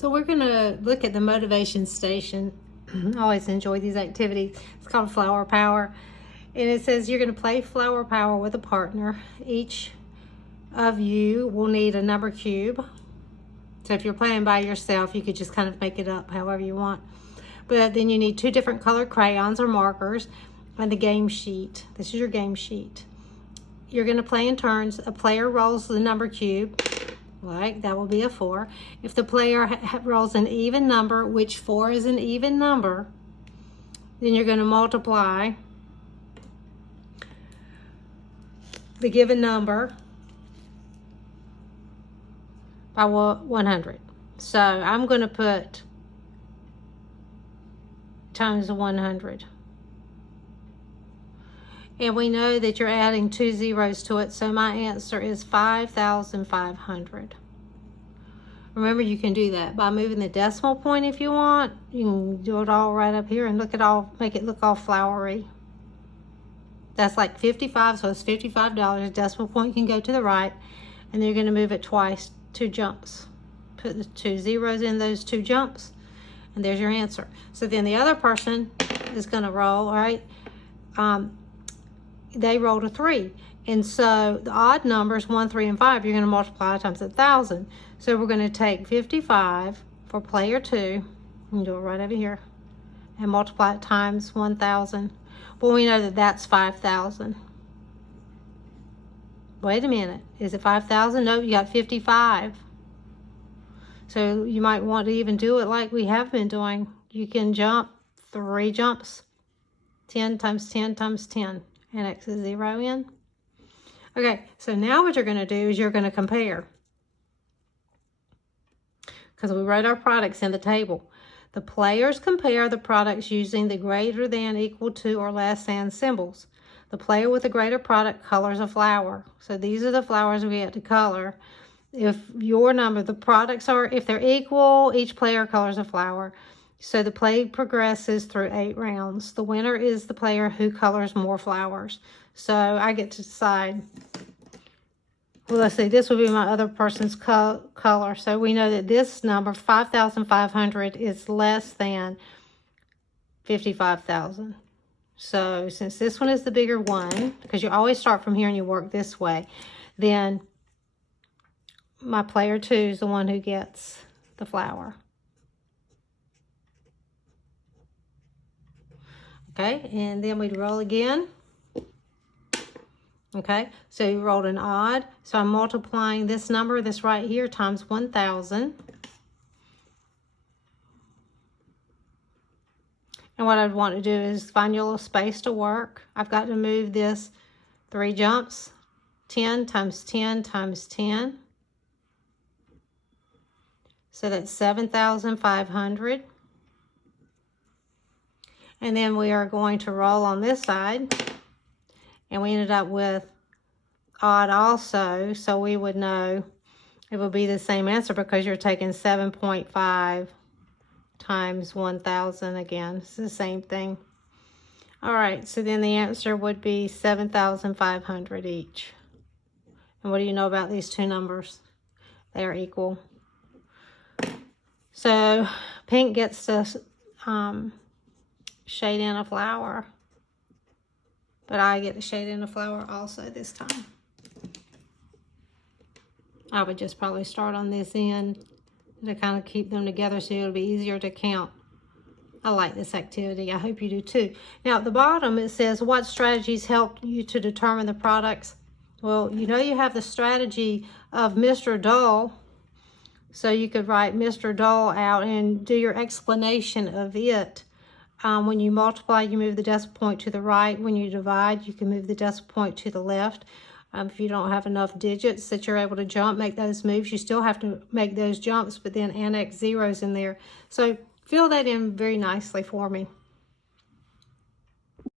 So we're going to look at the motivation station. I always enjoy these activities. It's called Flower Power. And it says you're going to play Flower Power with a partner. Each of you will need a number cube. So if you're playing by yourself, you could just kind of make it up however you want. But then you need 2 different colored crayons or markers and the game sheet. This is your game sheet. You're going to play in turns. A player rolls the number cube. Right, that will be a 4. If the player rolls an even number, which 4 is an even number, then you're going to multiply the given number by 100. So I'm going to put times 100. And we know that you're adding 2 zeros to it, so my answer is 5,500. Remember, you can do that by moving the decimal point if you want. You can do it all right up here and look at all, make it look all flowery. That's like 55, so it's $55. Decimal point can go to the right, and then you're going to move it twice, 2 jumps. Put the 2 zeros in those 2 jumps, and there's your answer. So then the other person is going to roll, all right? They rolled a 3. And so the odd numbers, 1, 3, and 5, you're going to multiply times 1,000. So we're going to take 55 for player 2. You can do it right over here. And multiply it times 1,000. Well, we know that that's 5,000. Wait a minute. Is it 5,000? No, you got 55. So you might want to even do it like we have been doing. You can jump 3 jumps. 10 times 10 times 10. And X is 0 in. Okay, so now what you're going to do is you're going to compare. Because we wrote our products in the table. The players compare the products using the greater than, equal to, or less than symbols. The player with the greater product colors a flower. So these are the flowers we have to color. If your number, the products are, if they're equal, each player colors a flower. So the play progresses through 8 rounds. The winner is the player who colors more flowers. So I get to decide. Well, let's see. This will be my other person's color. So we know that this number, 5,500, is less than 55,000. So since this one is the bigger one, because you always start from here and you work this way, then my player 2 is the one who gets the flower. Okay, and then we'd roll again. Okay, so you rolled an odd. So I'm multiplying this number, this right here, times 1,000. And what I'd want to do is find your little space to work. I've got to move this 3 jumps. 10 times 10 times 10. So that's 7,500. And then we are going to roll on this side. And we ended up with odd also. So we would know it would be the same answer because you're taking 7.5 times 1,000 again. It's the same thing. All right, so then the answer would be 7,500 each. And what do you know about these 2 numbers? They are equal. So pink gets to shade in a flower, but I get to shade in a flower also this time. I would just probably start on this end to kind of keep them together so it'll be easier to count. I like this activity. I hope you do too. Now at the bottom it says, what strategies help you to determine the products? Well, you know you have the strategy of Mr. Dull. So you could write Mr. Dull out and do your explanation of it. When you multiply, you move the decimal point to the right. When you divide, you can move the decimal point to the left. If you don't have enough digits that you're able to jump, make those moves. You still have to make those jumps, but then annex zeros in there. So fill that in very nicely for me.